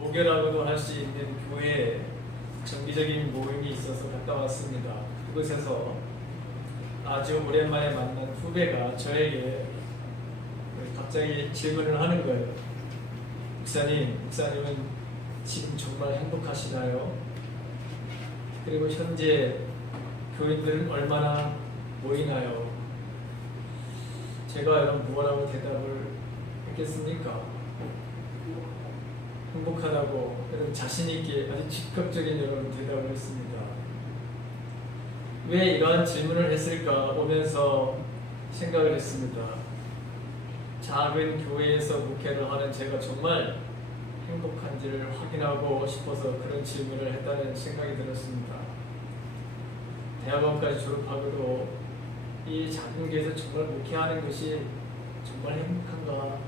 모교라고도 할 수 있는 교회에 정기적인 모임이 있어서 갔다 왔습니다. 그곳에서 아주 오랜만에 만난 후배가 저에게 갑자기 질문을 하는 거예요. 목사님은 지금 정말 행복하시나요? 그리고 현재 교인들은 얼마나 모이나요? 제가 여러분 뭐라고 대답을 했겠습니까? 행복하다고 여러분 자신있게 아주 즉각적인 여러분 대답을 했습니다. 왜 이러한 질문을 했을까 오면서 생각을 했습니다. 작은 교회에서 목회를 하는 제가 정말 행복한지를 확인하고 싶어서 그런 질문을 했다는 생각이 들었습니다. 대학원까지 졸업하고도 이 작은 교회에서 정말 목회하는 것이 정말 행복한가?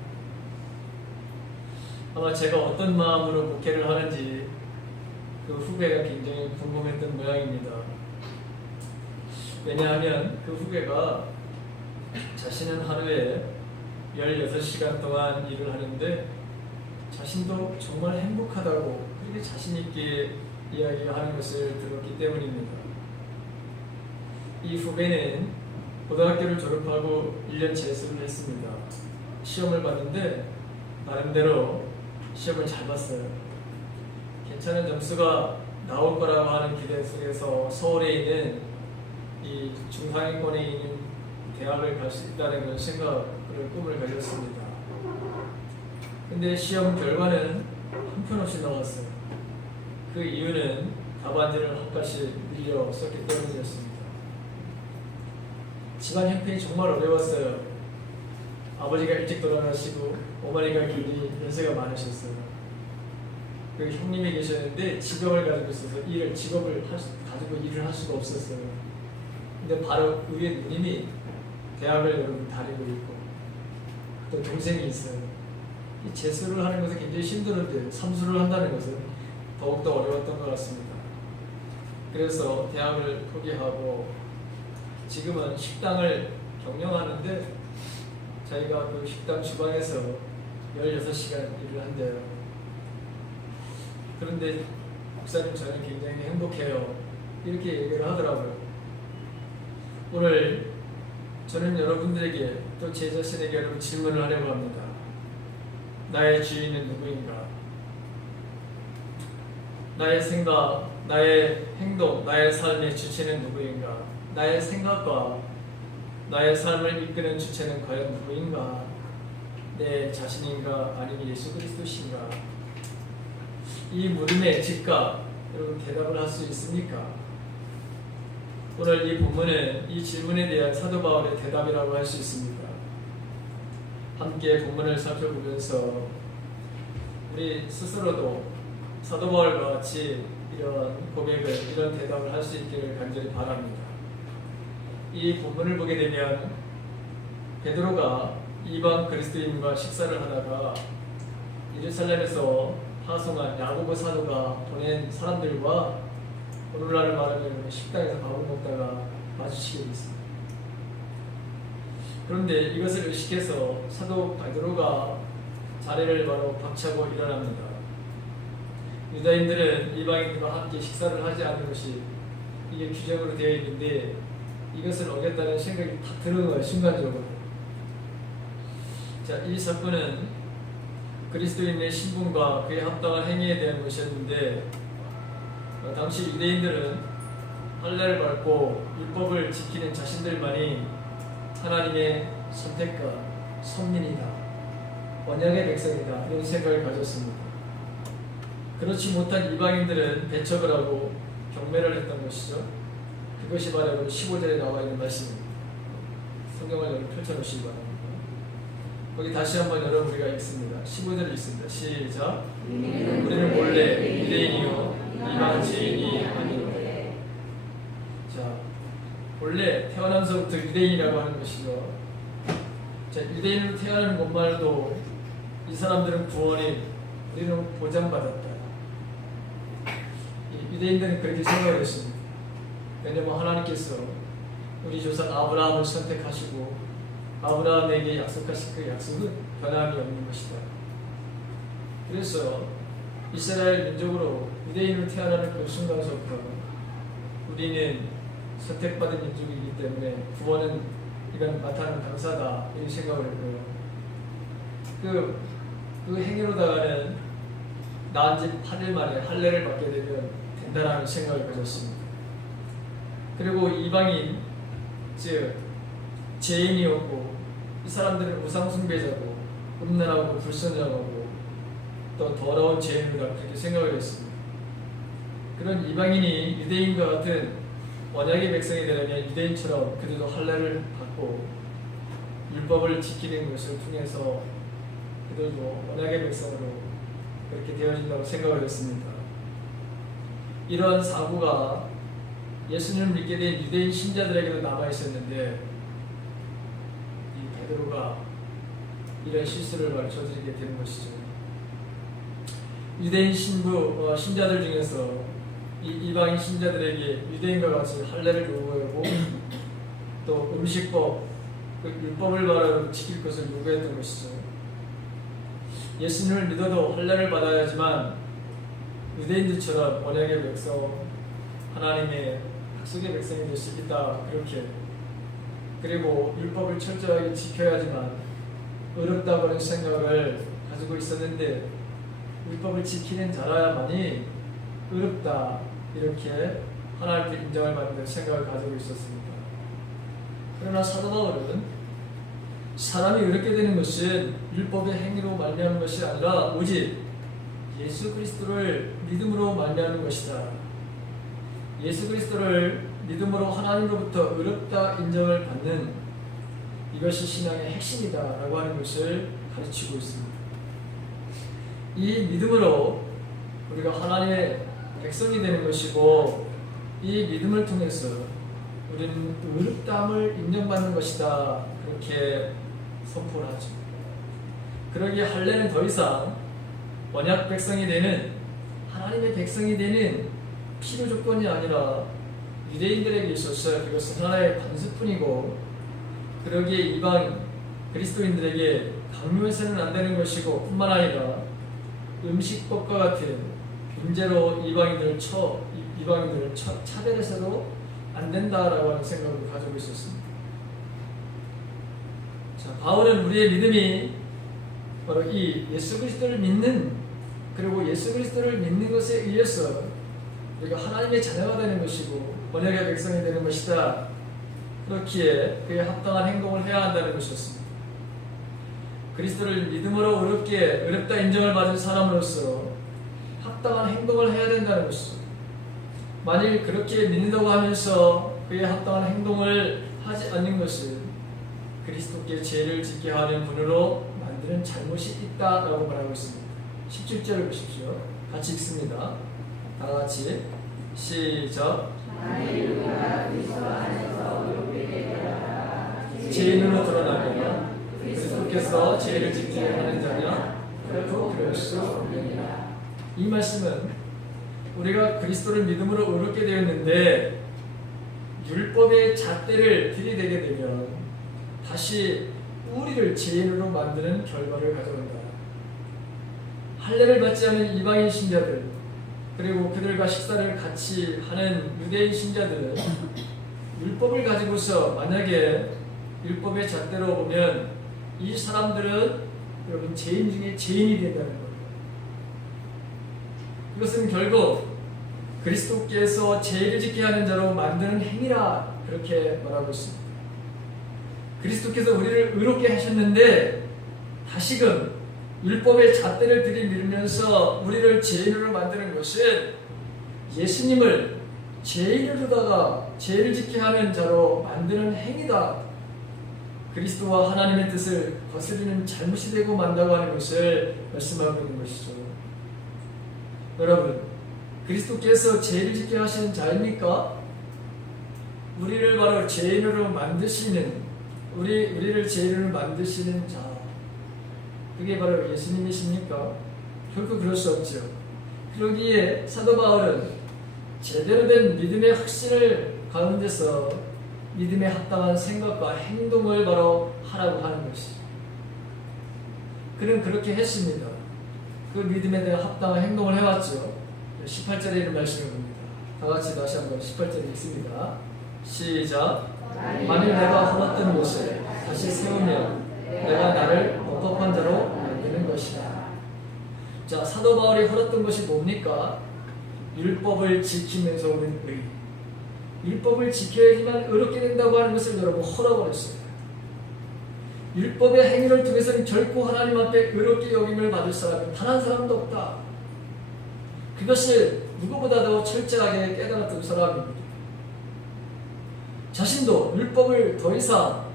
아마 제가 어떤 마음으로 목회를 하는지 그 후배가 굉장히 궁금했던 모양입니다. 왜냐하면 그 후배가 자신은 하루에 16시간 동안 일을 하는데 자신도 정말 행복하다고 그렇게 자신있게 이야기하는 것을 들었기 때문입니다. 이 후배는 고등학교를 졸업하고 1년 재수를 했습니다. 시험을 봤는데 나름대로 시험을 잘 봤어요. 괜찮은 점수가 나올 거라고 하는 기대 속에서 서울에 있는 이 중상위권에 있는 대학을 갈 수 있다는 걸 생각을 꿈을 가졌습니다. 근데 시험 결과는 형편없이 나왔어요. 그 이유는 답안지를 한 가지 밀려 썼기 때문이었습니다. 집안 형편이 정말 어려웠어요. 아버지가 일찍 돌아가시고 어머니가 굉장히 연세가 많으셨어요. 그 형님이 계셨는데 직업을 가지고 있어서 직업을 가지고 일을 할 수가 없었어요. 근데 바로 그 위에 누님이 대학을 여러분 다니고 있고 또 동생이 있어요. 이 재수를 하는 것은 굉장히 힘들었는데 삼수를 한다는 것은 더욱더 어려웠던 것 같습니다. 그래서 대학을 포기하고 지금은 식당을 경영하는데 자기가 그 식당 주방에서 16시간 일을 한대요. 그런데 목사님 저는 굉장히 행복해요. 이렇게 얘기를 하더라고요. 오늘 저는 여러분들에게 또 제 자신에게 여러분 질문을 하려고 합니다. 나의 주인은 누구인가? 나의 생각, 나의 행동, 나의 삶의 주체는 누구인가? 나의 생각과 나의 삶을 이끄는 주체는 과연 누구인가? 내 자신인가? 아니면 예수 그리스도신가? 이 물음에 즉각 여러분 대답을 할 수 있습니까? 오늘 이 본문은 이 질문에 대한 사도 바울의 대답이라고 할 수 있습니다. 함께 본문을 살펴보면서 우리 스스로도 사도 바울과 같이 이런 고백을, 이런 대답을 할 수 있기를 간절히 바랍니다. 이 본문을 보게 되면 베드로가 이방 그리스도인과 식사를 하다가 예루살렘에서 파송한 야고보 사도가 보낸 사람들과 오늘날 말하면 식당에서 밥을 먹다가 마주치게 됐습니다. 그런데 이것을 의식해서 사도 베드로가 자리를 바로 박차고 일어납니다. 유다인들은 이방인들과 함께 식사를 하지 않는 것이 이게 규정으로 되어 있는데 이것을 어겼다는 생각이 탁 드는 거예요. 순간적으로. 자, 이 사건은 그리스도인의 신분과 그에 합당한 행위에 대한 것이었는데 당시 유대인들은 할례를 밟고 율법을 지키는 자신들만이 하나님의 선택과 선민이다, 언약의 백성이다, 이런 생각을 가졌습니다. 그렇지 못한 이방인들은 배척을 하고 경멸을 했던 것이죠. 그것이 바로 15절에 나와 있는 말씀입니다. 성경을 여러분 펼쳐놓으시기 바랍니다. 거기 다시 한번 여러분 우리가 읽습니다. 15절을 읽습니다. 시작. 우리는 원래 유대인이요 이방 지인이 아니오되. 자, 원래 태어나면서부터 유대인이라고 하는 것이죠. 자, 유대인으로 태어나는 것만으로도 이 사람들은 구원이 우리는 보장받았다. 유대인들은 그렇게 생각을 했습니다. 왜냐하면 하나님께서 우리 조상 아브라함을 선택하시고 아브라함에게 약속하신 그 약속은 변함이 없는 것이다. 그래서 이스라엘 민족으로 유대인으로 태어나는 그 순간서부터 우리는 선택받은 민족이기 때문에 구원은 이건 맡아는 당사다 이런 생각을 했고요. 그 행위로다가는 낳은 지 8일 만에 할례를 받게 되면 된다라는 생각을 가졌습니다. 그리고 이방인 즉 죄인이었고 이 사람들은 우상숭배자고 음란하고 불선하고 또 더러운 죄인이라 그렇게 생각을 했습니다. 그런 이방인이 유대인과 같은 언약의 백성이 되려면 유대인처럼 그들도 할례를 받고 율법을 지키는 것을 통해서 그들도 언약의 백성으로 그렇게 되어진다고 생각을 했습니다. 이러한 사고가 예수님을 믿게 된 유대인 신자들에게도 남아있었는데 이 베드로가 이런 실수를 저지르게 되는 것이죠. 유대인 신자들 중에서 이 이방인 신자들에게 유대인과 같이 할례를 요구하고 또 음식법, 그 율법을 바로 지킬 것을 요구했던 것이죠. 예수님을 믿어도 할례를 받아야 하지만 유대인들처럼 언약의 백성, 하나님의 약속의 백성이 될 수 있다 그렇게, 그리고 율법을 철저하게 지켜야 하지만 어렵다고 하는 생각을 가지고 있었는데 율법을 지키는 자라야만이 어렵다 이렇게 하나님께 인정을 받는 생각을 가지고 있었습니다. 그러나 사도 바울은 사람이 어렵게 되는 것은 율법의 행위로 말미암은 것이 아니라 오직 예수 그리스도를 믿음으로 말미암는 것이다. 예수 그리스도를 믿음으로 하나님으로부터 어렵다 인정을 받는 이것이 신앙의 핵심이다 라고 하는 것을 가르치고 있습니다. 이 믿음으로 우리가 하나님의 백성이 되는 것이고 이 믿음을 통해서 우리는 어렵다함을 인정받는 것이다 그렇게 선포를 하죠. 그러기에 할례는 더 이상 언약 백성이 되는 하나님의 백성이 되는 필요 조건이 아니라 유대인들에게 있어서 그것은 하나의 관습뿐이고 그러기에 이방 그리스도인들에게 강요해서는 안 되는 것이고 뿐만 아니라 음식법과 같은 빈죄로 이방인들을 차별해서도 안 된다라고 하는 생각을 가지고 있었습니다. 자, 바울은 우리의 믿음이 바로 이 예수 그리스도를 믿는, 그리고 예수 그리스도를 믿는 것에 의해서 우리가 하나님의 자녀가 되는 것이고 언약의 백성이 되는 것이다. 그렇기에 그에 합당한 행동을 해야 한다는 것이었습니다. 그리스도를 믿음으로 어렵다 인정을 받은 사람으로서 합당한 행동을 해야 된다는 것이죠. 만일 그렇게 믿는다고 하면서 그에 합당한 행동을 하지 않는 것은 그리스도께 죄를 짓게 하는 분으로 만드는 잘못이 있다라고 말하고 있습니다. 17절을 보십시오. 같이 읽습니다. 다 같이 시작. 죄인으로 드러나면 그리스도께서 죄를 짓게 하는 자냐? 결코 그럴 수 없느니라. 이 말씀은 우리가 그리스도를 믿음으로 의롭게 되었는데 율법의 잣대를 들이대게 되면 다시 우리를 죄인으로 만드는 결과를 가져온다. 할례를 받지 않은 이방인 신자들, 그리고 그들과 식사를 같이 하는 유대인 신자들은 율법을 가지고서 만약에 율법의 잣대로 보면 이 사람들은 여러분 죄인 중에 죄인이 된다는 거예요. 이것은 결국 그리스도께서 죄를 짓게 하는 자로 만드는 행위라 그렇게 말하고 있습니다. 그리스도께서 우리를 의롭게 하셨는데 다시금 율법의 잣대를 들이밀면서 우리를 죄인으로 만드는 것은 예수님을 죄인으로다가 죄를 짓게 하는 자로 만드는 행위다. 그리스도와 하나님의 뜻을 거스르는 잘못이 되고 만다고 하는 것을 말씀하고 있는 것이죠. 여러분, 그리스도께서 죄를 짓게 하시는 자입니까? 우리를 바로 죄인으로 만드시는, 우리를 죄인으로 만드시는 자, 그게 바로 예수님이십니까? 결코 그럴 수 없죠. 그러기에 사도 바울은 제대로 된 믿음의 확신을 가운데서 믿음에 합당한 생각과 행동을 바로 하라고 하는 것이죠. 그는 그렇게 했습니다. 그 믿음에 대한 합당한 행동을 해왔죠. 18절에 있는 말씀을 봅니다. 다 같이 다시 한번 18절에 있습니다. 시작. 만일 내가 헐었던 것을 다시 세우면 내가 나를 범법한 자로 만드는 것이다. 자, 사도 바울이 헐었던 것이 뭡니까? 율법을 지키면서 오는 의. 율법을 지켜야지만 의롭게 된다고 하는 것을 여러분 헐어버렸어요. 율법의 행위를 통해서는 결코 하나님 앞에 의롭게 여김을 받을 사람이 단 한 사람도 없다. 그것을 누구보다도 철저하게 깨달았던 사람입니다. 자신도 율법을 더 이상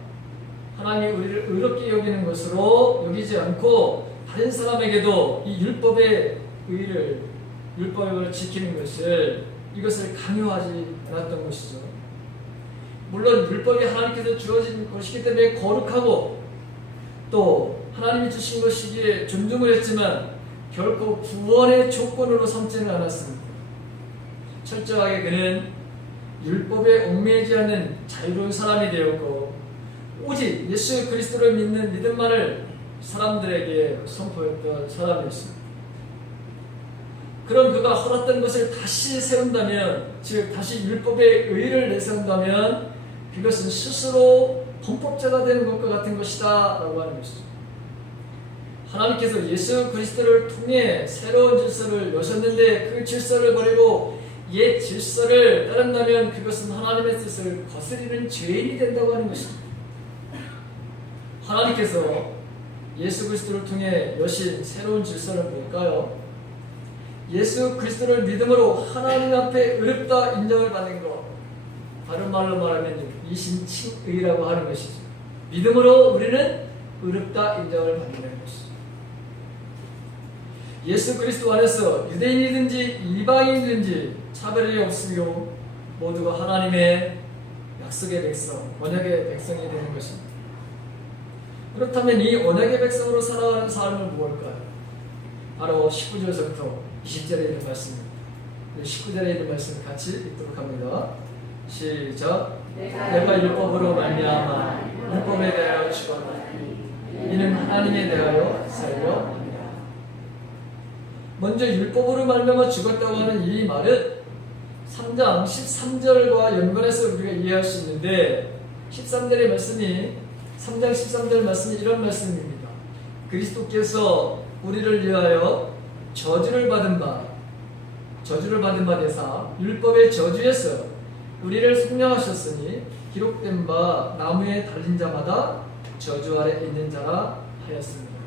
하나님이 우리를 의롭게 여기는 것으로 여기지 않고 다른 사람에게도 이 율법의 의를, 율법을 지키는 이것을 강요하지 않았던 것이죠. 물론 율법이 하나님께서 주어진 것이기 때문에 거룩하고 또 하나님이 주신 것이기에 존중을 했지만 결코 구원의 조건으로 삼지는 않았습니다. 철저하게 그는 율법에 얽매이지 않는 자유로운 사람이 되었고 오직 예수 그리스도를 믿는 믿음만을 사람들에게 선포했던 사람이었습니다. 그런 그가 헐었던 것을 다시 세운다면, 즉 다시 율법의 의를 내세운다면 그것은 스스로 범법자가 되는 것과 같은 것이다 라고 하는 것이죠. 하나님께서 예수 그리스도를 통해 새로운 질서를 여셨는데 그 질서를 버리고 옛 질서를 따른다면 그것은 하나님의 뜻을 거스리는 죄인이 된다고 하는 것입니다. 하나님께서 예수 그리스도를 통해 여신 새로운 질서를 뭘까요? 예수 그리스도를 믿음으로 하나님 앞에 의롭다 인정을 받는 것, 다른 말로 말하면 이신칭의라고 하는 것이죠. 믿음으로 우리는 의롭다 인정을 받는 것이죠. 예수 그리스도 안에서 유대인이든지 이방인이든지 차별이 없으며 모두가 하나님의 약속의 백성, 언약의 백성이 되는 것입니다. 그렇다면 이 언약의 백성으로 살아가는 삶은 무엇일까요? 바로 19절부터 20절에 있는 말씀입니다. 19절에 있는 말씀을 같이 읽도록 합니다. 시작. 내가 율법으로 말미암아 율법에 대하여 죽었나니 이는 하나님에 대하여 살려 합니다. 먼저 율법으로 말미암아 죽었다고 하는 이 말은 3장 13절과 연관해서 우리가 이해할 수 있는데 13절의 말씀이 3장 13절 말씀이 이런 말씀입니다. 그리스도께서 우리를 위하여 저주를 받은 바 대사 율법의 저주에서 우리를 속량하셨으니 기록된 바 나무에 달린 자마다 저주 아래 있는 자라 하였습니다.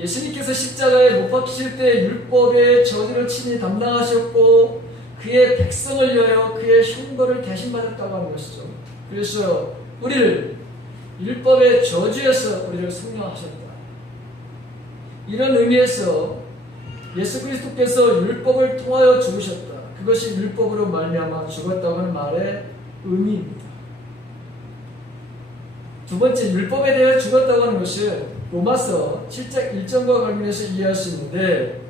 예수님께서 십자가에 못 박히실 때 율법의 저주를 친히 담당하셨고 그의 백성을 위하여 그의 흉보를 대신 받았다고 하는 것이죠. 그래서 우리를 율법의 저주에서 우리를 속량하셨다. 이런 의미에서 예수 그리스도께서 율법을 통하여 죽으셨다. 그것이 율법으로 말미암아 죽었다고 하는 말의 의미입니다. 두 번째, 율법에 대해 죽었다고 하는 것은 로마서 7장 1절과 관련해서 이해할 수 있는데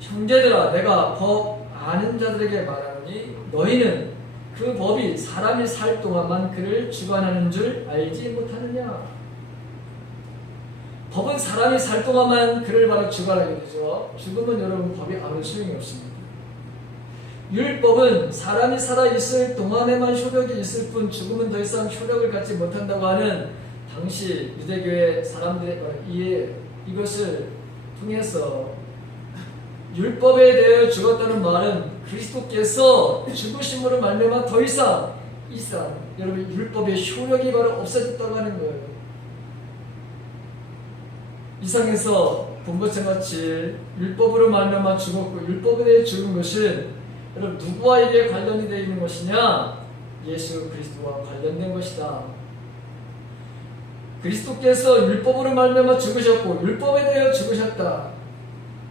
형제들아 내가 법 아는 자들에게 말하노니 너희는 그 법이 사람이 살 동안만 그를 주관하는 줄 알지 못하느냐. 법은 사람이 살 동안만 그를 바로 주관하게 되죠. 죽으면 여러분 법이 아무 소용이 없습니다. 율법은 사람이 살아있을 동안에만 효력이 있을 뿐 죽으면 더 이상 효력을 갖지 못한다고 하는 당시 유대교의 사람들의 이해, 이것을 통해서 율법에 대해 죽었다는 말은 그리스도께서 죽으심으로 말미암아 더 이상 여러분 율법의 효력이 바로 없어졌다고 하는 거예요. 이상에서 본 것과 같이 율법으로 말미암아 죽었고 율법에 대해 죽은 것은 여러분 누구와에게 관련이 되어 있는 것이냐? 예수 그리스도와 관련된 것이다. 그리스도께서 율법으로 말미암아 죽으셨고 율법에 대하여 죽으셨다.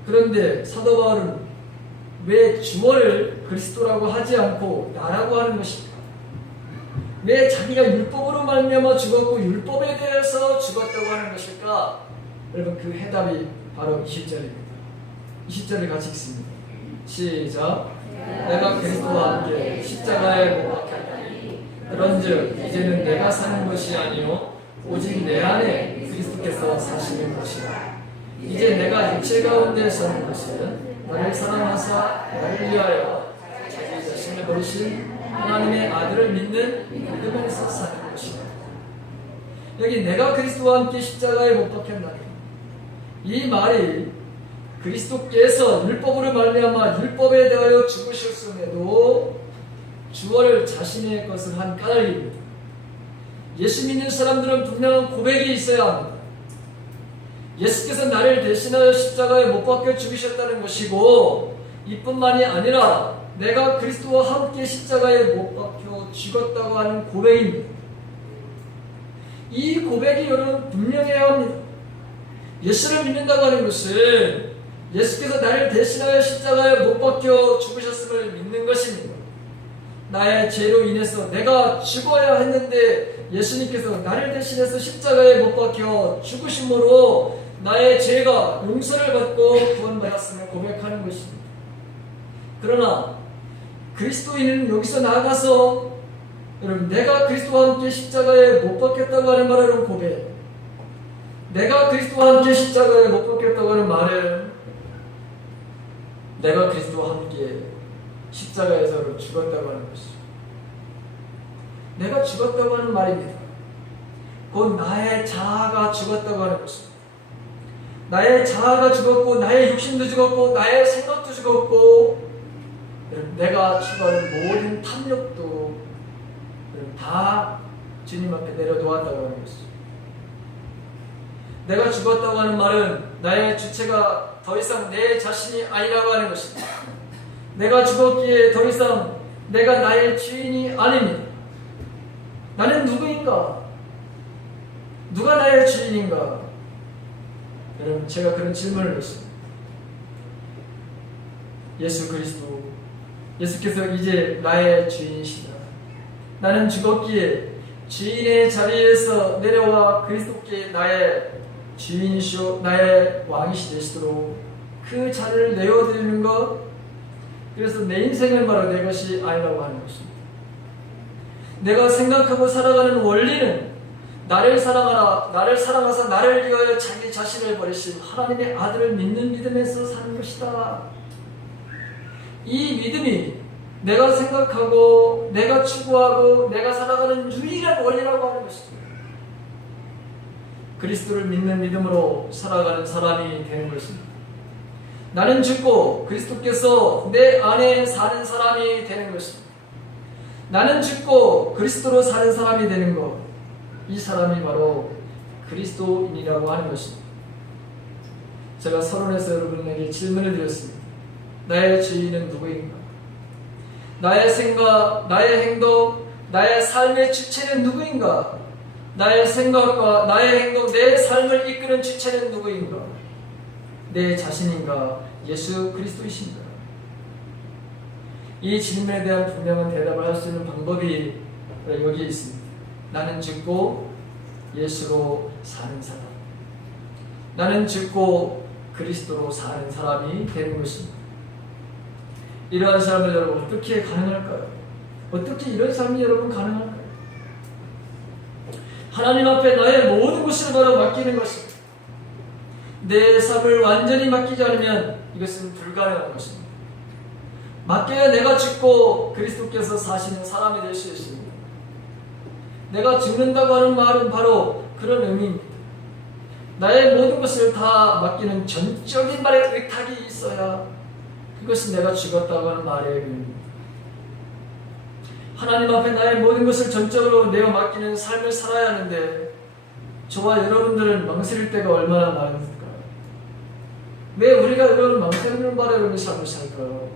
그런데 사도 바울은 왜 주어를 그리스도라고 하지 않고 나라고 하는 것입니까? 왜 자기가 율법으로 말미암아 죽었고 율법에 대해서 죽었다고 하는 것일까? 여러분 그 해답이 바로 20절입니다. 20절을 같이 읽습니다. 시작. 내가 그리스도와 함께 십자가에 못 박혔다니 그런즉 이제는 내가 사는 것이 아니요 오직 내 안에 그리스도께서 사시는 것이라. 이제 내가 육체 가운데 사는 것은 나를 사랑하사 나를 위하여 자기 자신을 버리신 하나님의 아들을 믿는 믿음에서 사는 것이다. 여기 내가 그리스도와 함께 십자가에 못 박혔나니, 이 말이 그리스도께서 율법으로 말미암아 율법에 대하여 죽으셨음에도 주어를 자신의 것을 한 까닭입니다. 예수 믿는 사람들은 분명한 고백이 있어야 합니다. 예수께서 나를 대신하여 십자가에 못 박혀 죽으셨다는 것이고, 이뿐만이 아니라 내가 그리스도와 함께 십자가에 못 박혀 죽었다고 하는 고백입니다. 이 고백이 여러분 분명해야 합니다. 예수를 믿는다고 하는 것은 예수께서 나를 대신하여 십자가에 못 박혀 죽으셨음을 믿는 것입니다. 나의 죄로 인해서 내가 죽어야 했는데 예수님께서 나를 대신해서 십자가에 못 박혀 죽으심으로 나의 죄가 용서를 받고 구원받았음을 고백하는 것입니다. 그러나 그리스도인은 여기서 나아가서 여러분, 내가 그리스도와 함께 십자가에 못 박혔다고 하는 말은 고백, 내가 그리스도와 함께 십자가에 못 박혔다고 하는 말은 내가 그리스도와 함께 십자가에서 죽었다고 하는 것이죠. 내가 죽었다고 하는 말입니다. 곧 나의 자아가 죽었다고 하는 것입니다. 나의 자아가 죽었고, 나의 육신도 죽었고, 나의 생각도 죽었고, 내가 추구하는 모든 탐욕도 다 주님 앞에 내려놓았다고 하는 것이죠. 내가 죽었다고 하는 말은 나의 주체가 더 이상 내 자신이 아니라고 하는 것입니다. 내가 죽었기에 더 이상 내가 나의 주인이 아닙니다. 나는 누구인가? 누가 나의 주인인가? 여러분, 제가 그런 질문을 했습니다. 예수 그리스도, 예수께서 이제 나의 주인이시다. 나는 죽었기에 주인의 자리에서 내려와 그리스도께 나의 주인이시오, 나의 왕이시 되시도록 그 자리를 내어드리는 것, 그래서 내 인생을 바로 내 것이 아니라고 하는 것입니다. 내가 생각하고 살아가는 원리는 나를 사랑하라, 나를 사랑하사 나를 위하여 자기 자신을 버리신 하나님의 아들을 믿는 믿음에서 사는 것이다. 이 믿음이 내가 생각하고 내가 추구하고 내가 살아가는 유일한 원리라고 하는 것이죠. 그리스도를 믿는 믿음으로 살아가는 사람이 되는 것입니다. 나는 죽고 그리스도께서 내 안에 사는 사람이 되는 것입니다. 나는 죽고 그리스도로 사는 사람이 되는 것, 이 사람이 바로 그리스도인이라고 하는 것입니다. 제가 서론에서 여러분에게 질문을 드렸습니다. 나의 주인은 누구인가? 나의 생각, 나의 행동, 나의 삶의 주체는 누구인가? 나의 생각과 나의 행동, 내 삶을 이끄는 주체는 누구인가? 내 자신인가? 예수 그리스도이신가? 이 질문에 대한 분명한 대답을 할 수 있는 방법이 여기 있습니다. 나는 죽고 예수로 사는 사람, 나는 죽고 그리스도로 사는 사람이 되는 것입니다. 이러한 삶을 여러분 어떻게 가능할까요? 어떻게 이런 삶이 여러분 가능할까요? 하나님 앞에 나의 모든 것을 바로 맡기는 것입니다. 내 삶을 완전히 맡기지 않으면 이것은 불가능한 것입니다. 맡겨야 내가 죽고 그리스도께서 사시는 사람이 될 수 있습니다. 내가 죽는다고 하는 말은 바로 그런 의미입니다. 나의 모든 것을 다 맡기는 전적인 말의 의탁이 있어야 그것이 내가 죽었다고 하는 말의 의미입니다. 하나님 앞에 나의 모든 것을 전적으로 내어 맡기는 삶을 살아야 하는데 저와 여러분들은 망설일 때가 얼마나 많을까요? 왜 우리가 이런 망설이는 바라는 삶을 살까요?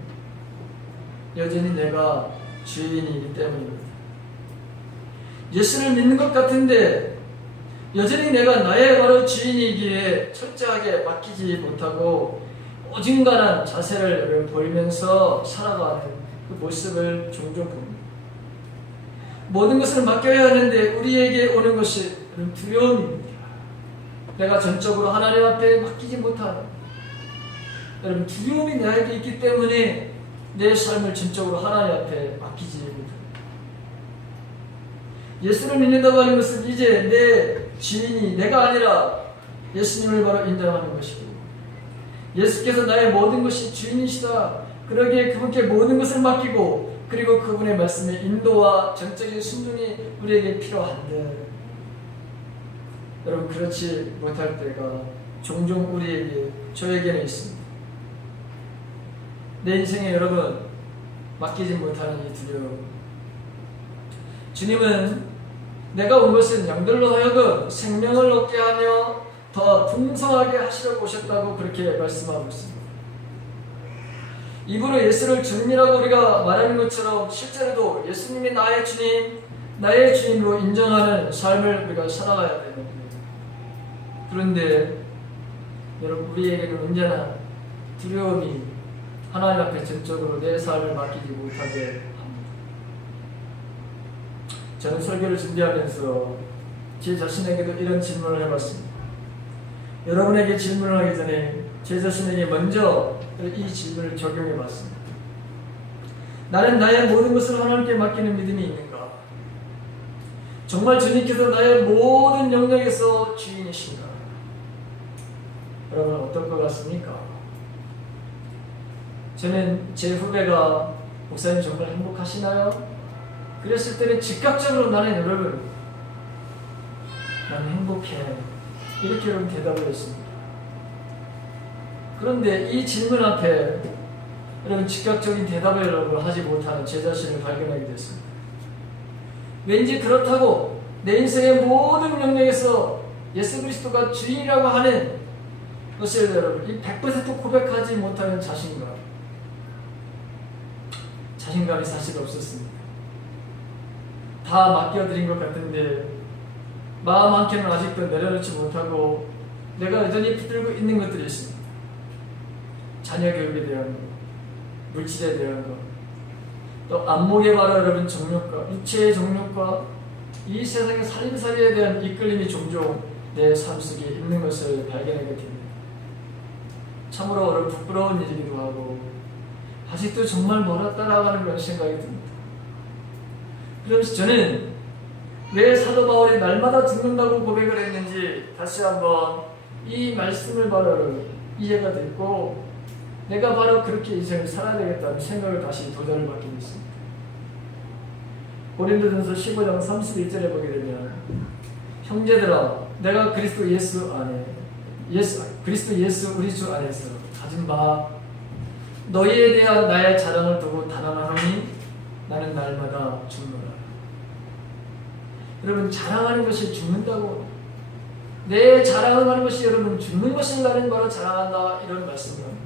여전히 내가 주인이기 때문입니다. 예수를 믿는 것 같은데 여전히 내가 나의 바로 주인이기에 철저하게 맡기지 못하고 어중간한 자세를 보이면서 살아가는 그 모습을 종종 봅니다. 모든 것을 맡겨야 하는데 우리에게 오는 것이 두려움입니다. 내가 전적으로 하나님 앞에 맡기지 못하는, 여러분, 두려움이 나에게 있기 때문에 내 삶을 전적으로 하나님 앞에 맡기지 못합니다. 예수를 믿는다고 하는 것은 이제 내 주인이 내가 아니라 예수님을 바로 인정하는 것이고, 예수께서 나의 모든 것이 주인이시다. 그러기에 그분께 모든 것을 맡기고 그리고 그분의 말씀에 인도와 전적인 순종이 우리에게 필요한데 여러분 그렇지 못할 때가 종종 우리에게 저에게는 있습니다. 내 인생에 여러분 맡기지 못하는 이 두려움. 주님은 내가 온 것은 양들로 하여금 생명을 얻게 하며 더 풍성하게 하시려고 오셨다고 그렇게 말씀하고 있습니다. 입으로 예수를 주님이라고 우리가 말하는 것처럼 실제로도 예수님이 나의 주님, 나의 주님으로 인정하는 삶을 우리가 살아가야 되는 거예요. 그런데 여러분 우리에게는 언제나 두려움이 하나님 앞에 전적으로 내 삶을 맡기지 못하게 합니다. 저는 설교를 준비하면서 제 자신에게도 이런 질문을 해봤습니다. 여러분에게 질문을 하기 전에 제 자신에게 먼저 이 질문을 적용해 봤습니다. 나는 나의 모든 것을 하나님께 맡기는 믿음이 있는가? 정말 주님께서 나의 모든 영역에서 주인이신가? 여러분 어떨 것 같습니까? 저는 제 후배가 목사님 정말 행복하시나요? 그랬을 때는 즉각적으로 나는 여러분 나는 행복해 이렇게 여러분 대답을 했습니다. 그런데 이 질문 앞에 여러분 즉각적인 대답을 여러분 하지 못하는 제 자신을 발견하게 됐습니다. 왠지 그렇다고 내 인생의 모든 영역에서 예수 그리스도가 주인이라고 하는 것을 여러분 이 100% 고백하지 못하는 자신감이 사실 없었습니다. 다 맡겨드린 것 같은데 마음 한켠은 아직도 내려놓지 못하고 내가 여전히 붙들고 있는 것들이 있습니다. 자녀 교육에 대한 것, 물질에 대한 것, 또 안목에 바라 여러분 정욕과 육체의 정욕과 이 세상의 살림살이에 대한 이끌림이 종종 내 삶 속에 있는 것을 발견하게 됩니다. 참으로 여러분 부끄러운 일이기도 하고 아직도 정말 멀었다라는 그런 생각이 듭니다. 그러면서 저는 왜 사도 바울이 날마다 죽는다고 고백을 했는지 다시 한번 이 말씀을 바로 이해가 됐고 내가 바로 그렇게 인생을 살아야 되겠다는 생각을 다시 도전을 받게 됐습니다. 고린도전서 15장 31절에 보게 되면 형제들아 내가 그리스도 예수 우리 주 안에서 가진 바 너희에 대한 나의 자랑을 두고 단언하노니 나는 날마다 죽노라. 여러분 자랑하는 것이 죽는다고 내 자랑을 하는 것이 여러분 죽는 것을 나는 바로 자랑한다 이런 말씀을 합니다.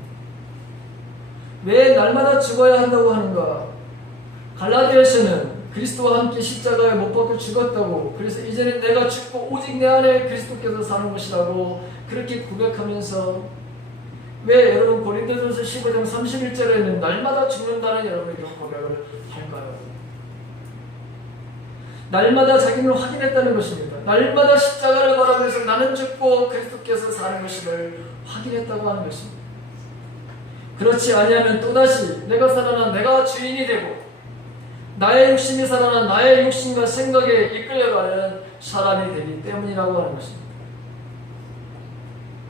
왜 날마다 죽어야 한다고 하는가? 갈라디아서는 그리스도와 함께 십자가에 못 박혀 죽었다고 그래서 이제는 내가 죽고 오직 내 안에 그리스도께서 사는 것이라고 그렇게 고백하면서 왜 여러분 고린도전서 15장 31절에는 날마다 죽는다는 여러분의 그런 고백을 할까요? 날마다 자기를 확인했다는 것입니다. 날마다 십자가를 바라보면서 나는 죽고 그리스도께서 사는 것임을 확인했다고 하는 것입니다. 그렇지 아니하면 또다시 내가 살아나 내가 주인이 되고 나의 욕심이 살아나 나의 욕심과 생각에 이끌려가는 사람이 되기 때문이라고 하는 것입니다.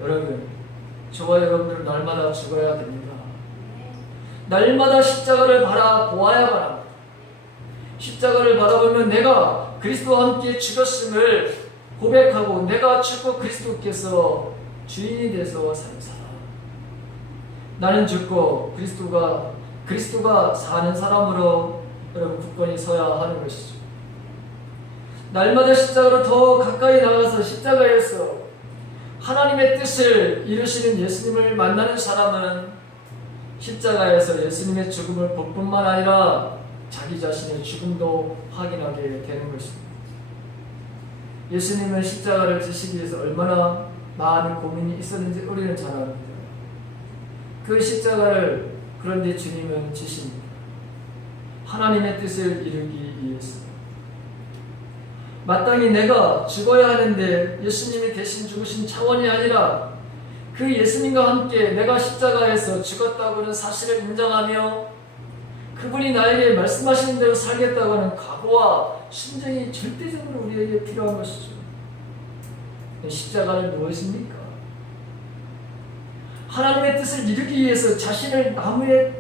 여러분 저와 여러분들은 날마다 죽어야 됩니다. 날마다 십자가를 바라보아야 합니다. 십자가를 바라보면 내가 그리스도와 함께 죽었음을 고백하고 내가 죽고 그리스도께서 주인이 돼서 사는 사람. 나는 죽고 그리스도가 사는 사람으로 여러분 굳건히 서야 하는 것이죠. 날마다 십자가로 더 가까이 나가서 십자가에서 하나님의 뜻을 이루시는 예수님을 만나는 사람은 십자가에서 예수님의 죽음을 볼 뿐만 아니라 자기 자신의 죽음도 확인하게 되는 것입니다. 예수님은 십자가를 지시기 위해서 얼마나 많은 고민이 있었는지 우리는 잘 압니다. 그 십자가를 그런데 주님은 지십니다. 하나님의 뜻을 이루기 위해서. 마땅히 내가 죽어야 하는데 예수님이 대신 죽으신 차원이 아니라 그 예수님과 함께 내가 십자가에서 죽었다고 하는 사실을 인정하며 그분이 나에게 말씀하시는 대로 살겠다고 하는 각오와 심정이 절대적으로 우리에게 필요한 것이죠. 십자가는 무엇입니까? 하나님의 뜻을 이루기 위해서 자신을 나무에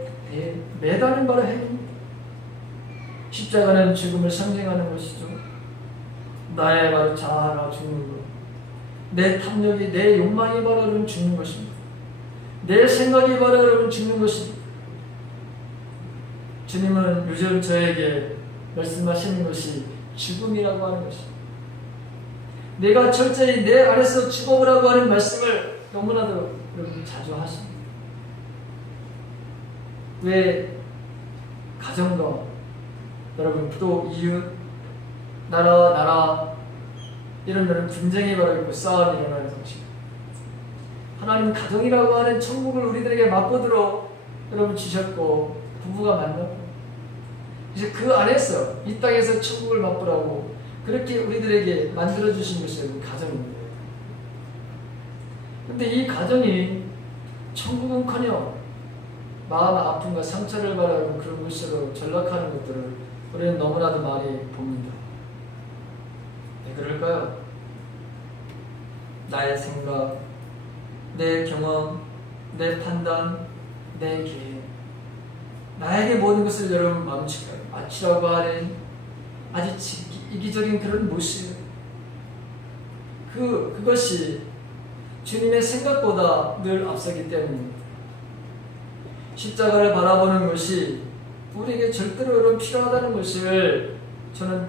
매다는 바로 행위입니다. 십자가는 죽음을 상징하는 것이죠. 나의 바로 자아가 죽는 것, 내 탐욕이, 내 욕망이 바로 여러분 죽는 것입니다. 내 생각이 바로 여러분 죽는 것입니다. 주님은 요즘 저에게 말씀하시는 것이 죽음이라고 하는 것입니다. 내가 철저히 내 안에서 죽어보라고 하는 말씀을 너무나도 여러분 자주 하십니다. 왜 가정과 여러분 또 이웃, 나라 이런 분쟁이 바로 있고 싸움이 일어나는 것입니다. 하나님 가정이라고 하는 천국을 우리들에게 맛보도록 여러분 주셨고 부부가 만났고 이제 그 안에서 이 땅에서 천국을 맛보라고 그렇게 우리들에게 만들어주신 것이 여러분 가정입니다. 근데 이 가정이 천국은커녕 마음 아픔과 상처를 바라는 그런 것으로 전락하는 것들을 우리는 너무나도 많이 봅니다. 왜 그럴까요? 나의 생각, 내 경험, 내 판단, 내 계획, 나에게 모든 것을 여러분 마치라고 하는 아주 이기적인 그런 모습, 그것이 주님의 생각보다 늘 앞서기 때문입니다. 십자가를 바라보는 것이 우리에게 절대로 여러분 필요하다는 것을 저는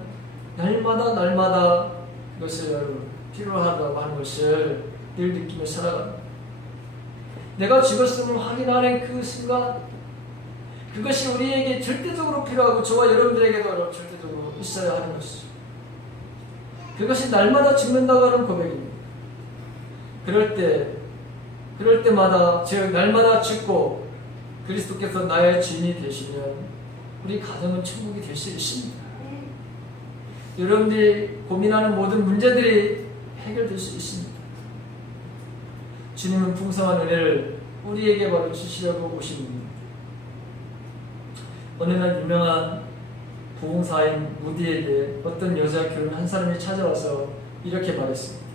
날마다 그것을 여러분 필요하다고 하는 것을 늘 느끼며 살아갑니다. 내가 죽었음을 확인하는 그 순간, 그것이 우리에게 절대적으로 필요하고 저와 여러분들에게도 여러분 절대적으로 있어야 하는 것이죠. 그것이 날마다 죽는다고 하는 고백입니다. 그럴 때마다 즉 날마다 죽고 그리스도께서 나의 주인이 되시면 우리 가정은 천국이 될 수 있습니다. 여러분들이 고민하는 모든 문제들이 해결될 수 있습니다. 주님은 풍성한 은혜를 우리에게 바로 주시려고 오신 분입니다. 어느 날 유명한 부흥사인 무디에게 어떤 여자 교인 한 사람이 찾아와서 이렇게 말했습니다.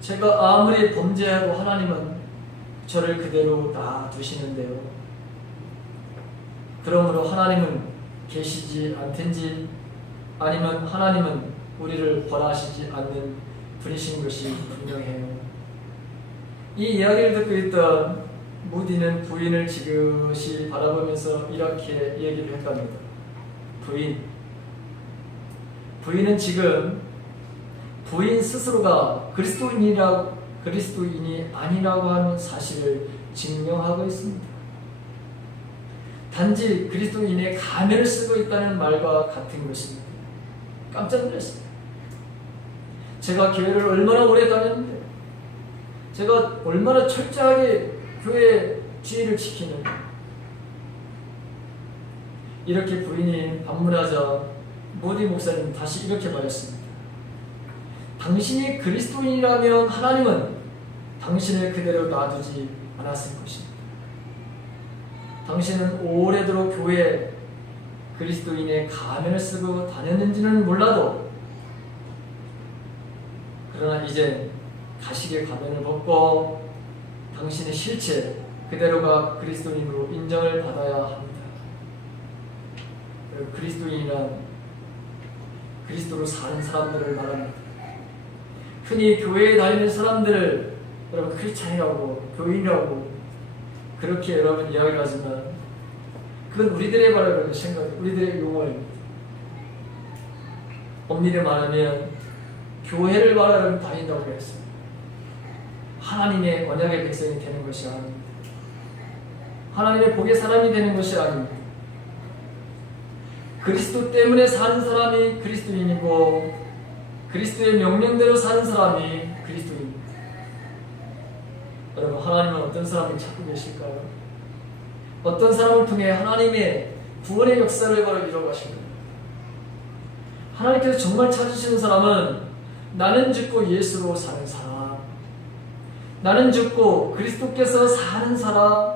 제가 아무리 범죄해도 하나님은 저를 그대로 놔두시는데요. 그러므로 하나님은 계시지 않든지 아니면 하나님은 우리를 권하시지 않는 분이신 것이 분명해요. 이 이야기를 듣고 있던 무디는 부인을 지그시 바라보면서 이렇게 얘기를 했답니다. 부인은 지금 부인 스스로가 그리스도인이 아니라고 하는 사실을 증명하고 있습니다. 단지 그리스도인의 가면을 쓰고 있다는 말과 같은 것입니다. 깜짝 놀랐습니다. 제가 교회를 얼마나 오래 다녔는데, 제가 얼마나 철저하게 교회의 지혜를 지키는, 이렇게 부인이 반문하자 모디 목사님 다시 이렇게 말했습니다. 당신이 그리스도인이라면 하나님은 당신을 그대로 놔두지 않았을 것입니다. 당신은 오래도록 교회에 그리스도인의 가면을 쓰고 다녔는지는 몰라도, 그러나 이제 가식의 가면을 벗고 당신의 실체 그대로가 그리스도인으로 인정을 받아야 합니다. 그리스도인이란 그리스도로 사는 사람들을 말합니다. 흔히 교회에 다니는 사람들을 여러분 크리스찬이라고 교인이라고 그렇게 여러분 이야기를 하지만 그건 우리들의 바로 생각, 우리들의 용어입니다. 엄밀히 말하면 교회를 바로 다닌다고 했습니다. 하나님의 언약의 백성이 되는 것이 아닙니다. 하나님의 복의 사람이 되는 것이 아닙니다. 그리스도 때문에 사는 사람이 그리스도인이고 그리스도의 명령대로 사는 사람이 그리스도인입니다. 여러분, 하나님은 어떤 사람을 찾고 계실까요? 어떤 사람을 통해 하나님의 구원의 역사를 바로 이뤄가신 겁니다. 하나님께서 정말 찾으시는 사람은 나는 죽고 예수로 사는 사람, 나는 죽고 그리스도께서 사는 사람,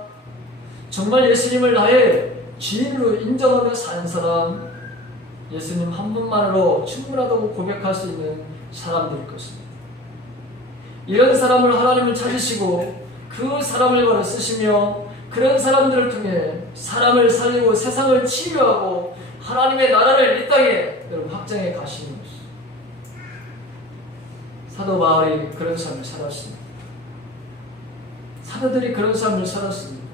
정말 예수님을 나의 주인으로 인정하며 사는 사람, 예수님 한 분만으로 충분하다고 고백할 수 있는 사람들일 것입니다. 이런 사람을 하나님을 찾으시고 그 사람을 바로 쓰시며 그런 사람들을 통해 사람을 살리고 세상을 치유하고 하나님의 나라를 이 땅에 여러분 확장해 가시는 것입니다. 사도 바울이 그런 삶을 살았습니다. 사도들이 그런 삶을 살았습니다.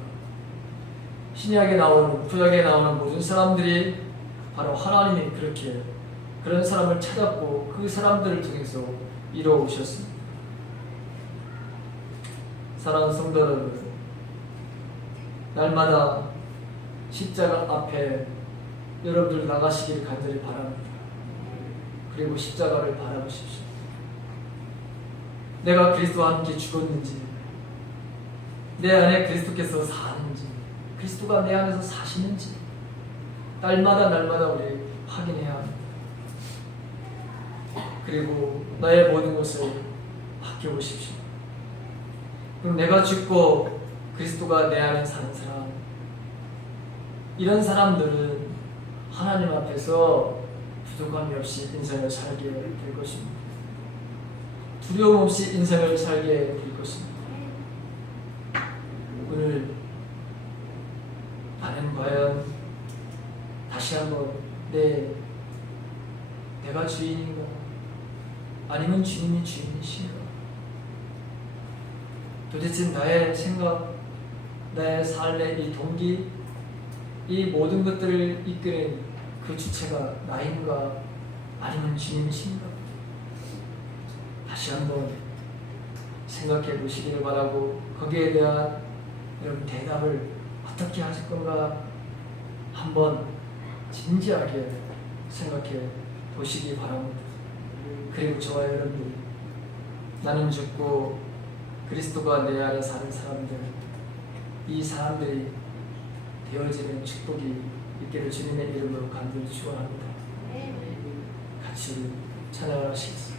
신약에 나오는 구약에 나오는 모든 사람들이 바로 하나님이 그렇게 그런 사람을 찾았고 그 사람들을 통해서 이루어오셨습니다. 사랑하는 성도 여러분, 날마다 십자가 앞에 여러분들 나가시기를 간절히 바랍니다. 그리고 십자가를 바라보십시오. 내가 그리스도와 함께 죽었는지, 내 안에 그리스도께서 사는지, 그리스도가 내 안에서 사시는지 날마다 우리 확인해야 합니다. 그리고 나의 모든 것을 맡겨보십시오. 그럼 내가 죽고 그리스도가 내 안에 사는 사람, 이런 사람들은 하나님 앞에서 부족함이 없이 인생을 살게 될 것입니다. 두려움 없이 인생을 살게 될 것입니다. 오늘 나는 과연 다시 한번 내가 주인인가? 아니면 주님이 주인이신가? 도대체 나의 생각, 나의 삶의 이 동기, 이 모든 것들을 이끄는 그 주체가 나인가? 아니면 주님이신가? 다시 한번 생각해 보시기를 바라고, 거기에 대한 여러분 대답을 어떻게 하실 건가 한번 진지하게 생각해 보시기 바랍니다. 그리고 저와 여러분들이 나는 죽고 그리스도가 내 안에 사는 사람들, 이 사람들이 되어지는 축복이 있기를 주님의 이름으로 간절히 축원합니다. 같이 찬양하시겠습니다.